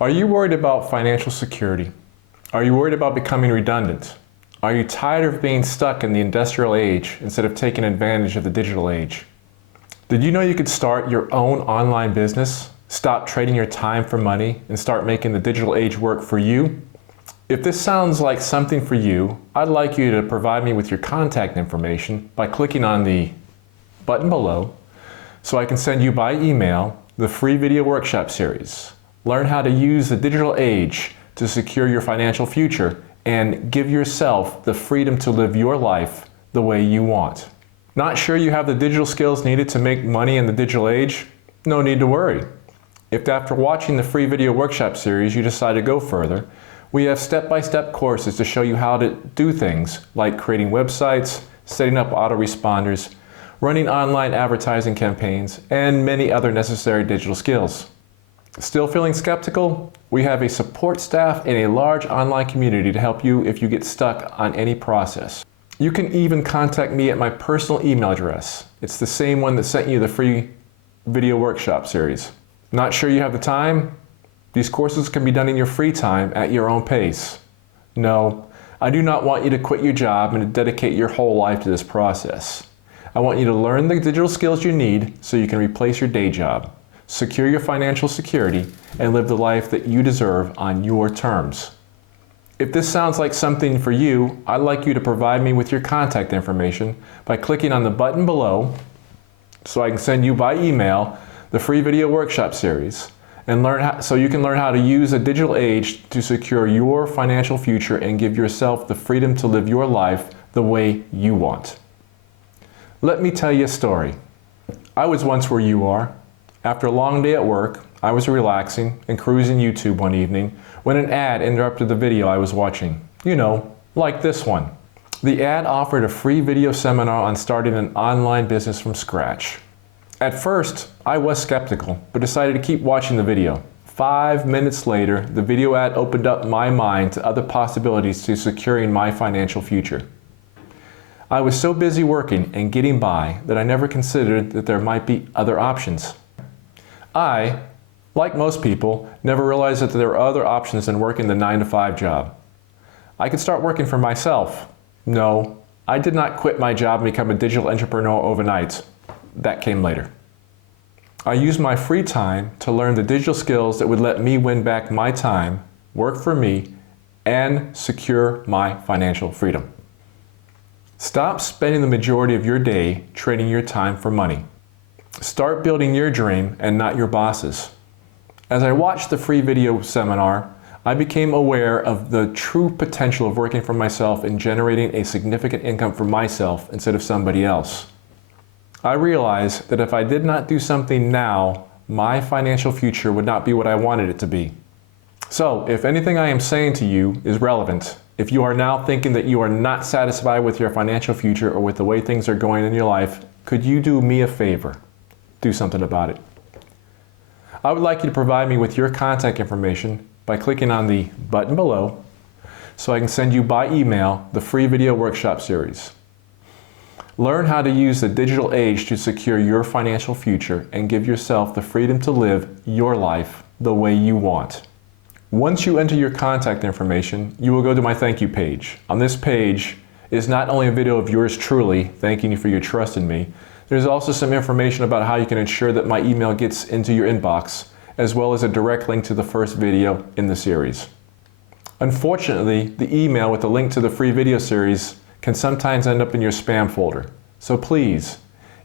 Are you worried about financial security? Are you worried about becoming redundant? Are you tired of being stuck in the industrial age instead of taking advantage of the digital age? Did you know you could start your own online business, stop trading your time for money, and start making the digital age work for you? If this sounds like something for you, I'd like you to provide me with your contact information by clicking on the button below so I can send you by email the free video workshop series. Learn how to use the digital age to secure your financial future and give yourself the freedom to live your life the way you want. Not sure you have the digital skills needed to make money in the digital age? No need to worry. If after watching the free video workshop series you decide to go further, we have step-by-step courses to show you how to do things like creating websites, setting up autoresponders, running online advertising campaigns, and many other necessary digital skills. Still feeling skeptical? We have a support staff and a large online community to help you if you get stuck on any process. You can even contact me at my personal email address. It's the same one that sent you the free video workshop series. Not sure you have the time? These courses can be done in your free time at your own pace. No, I do not want you to quit your job and to dedicate your whole life to this process. I want you to learn the digital skills you need so you can replace your day job, secure your financial security, and live the life that you deserve on your terms. If this sounds like something for you, I'd like you to provide me with your contact information by clicking on the button below so I can send you by email the free video workshop series and so you can learn how to use the digital age to secure your financial future and give yourself the freedom to live your life the way you want. Let me tell you a story. I was once where you are. After a long day at work, I was relaxing and cruising YouTube one evening when an ad interrupted the video I was watching. You know, like this one. The ad offered a free video seminar on starting an online business from scratch. At first, I was skeptical, but decided to keep watching the video. 5 minutes later, the video ad opened up my mind to other possibilities to securing my financial future. I was so busy working and getting by that I never considered that there might be other options. I, like most people, never realized that there are other options than working the 9-to-5 job. I could start working for myself. No, I did not quit my job and become a digital entrepreneur overnight. That came later. I used my free time to learn the digital skills that would let me win back my time, work for me, and secure my financial freedom. Stop spending the majority of your day trading your time for money. Start building your dream and not your boss's. As I watched the free video seminar, I became aware of the true potential of working for myself and generating a significant income for myself instead of somebody else. I realized that if I did not do something now, my financial future would not be what I wanted it to be. So, if anything I am saying to you is relevant, if you are now thinking that you are not satisfied with your financial future or with the way things are going in your life, could you do me a favor? Do something about it. I would like you to provide me with your contact information by clicking on the button below so I can send you by email the free video workshop series. Learn how to use the digital age to secure your financial future and give yourself the freedom to live your life the way you want. Once you enter your contact information, you will go to my thank you page. On this page is not only a video of yours truly thanking you for your trust in me, there's also some information about how you can ensure that my email gets into your inbox, as well as a direct link to the first video in the series. Unfortunately, the email with the link to the free video series can sometimes end up in your spam folder. So please,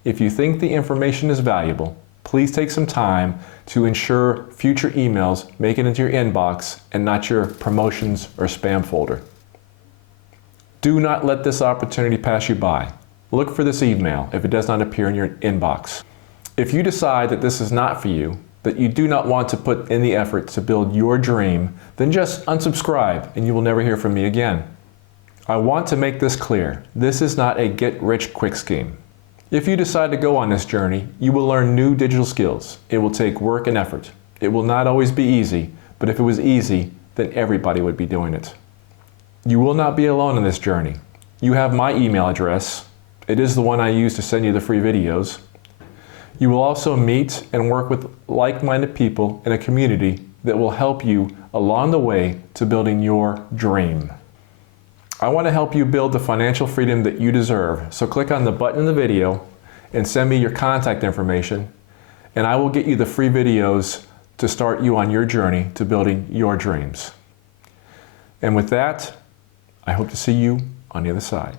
if you think the information is valuable, please take some time to ensure future emails make it into your inbox and not your promotions or spam folder. Do not let this opportunity pass you by. Look for this email if it does not appear in your inbox. If you decide that this is not for you, that you do not want to put in the effort to build your dream, then just unsubscribe and you will never hear from me again. I want to make this clear. This is not a get-rich-quick scheme. If you decide to go on this journey, you will learn new digital skills. It will take work and effort. It will not always be easy, but if it was easy, then everybody would be doing it. You will not be alone in this journey. You have my email address. It is the one I use to send you the free videos. You will also meet and work with like-minded people in a community that will help you along the way to building your dream. I want to help you build the financial freedom that you deserve. So click on the button in the video and send me your contact information, and I will get you the free videos to start you on your journey to building your dreams. And with that, I hope to see you on the other side.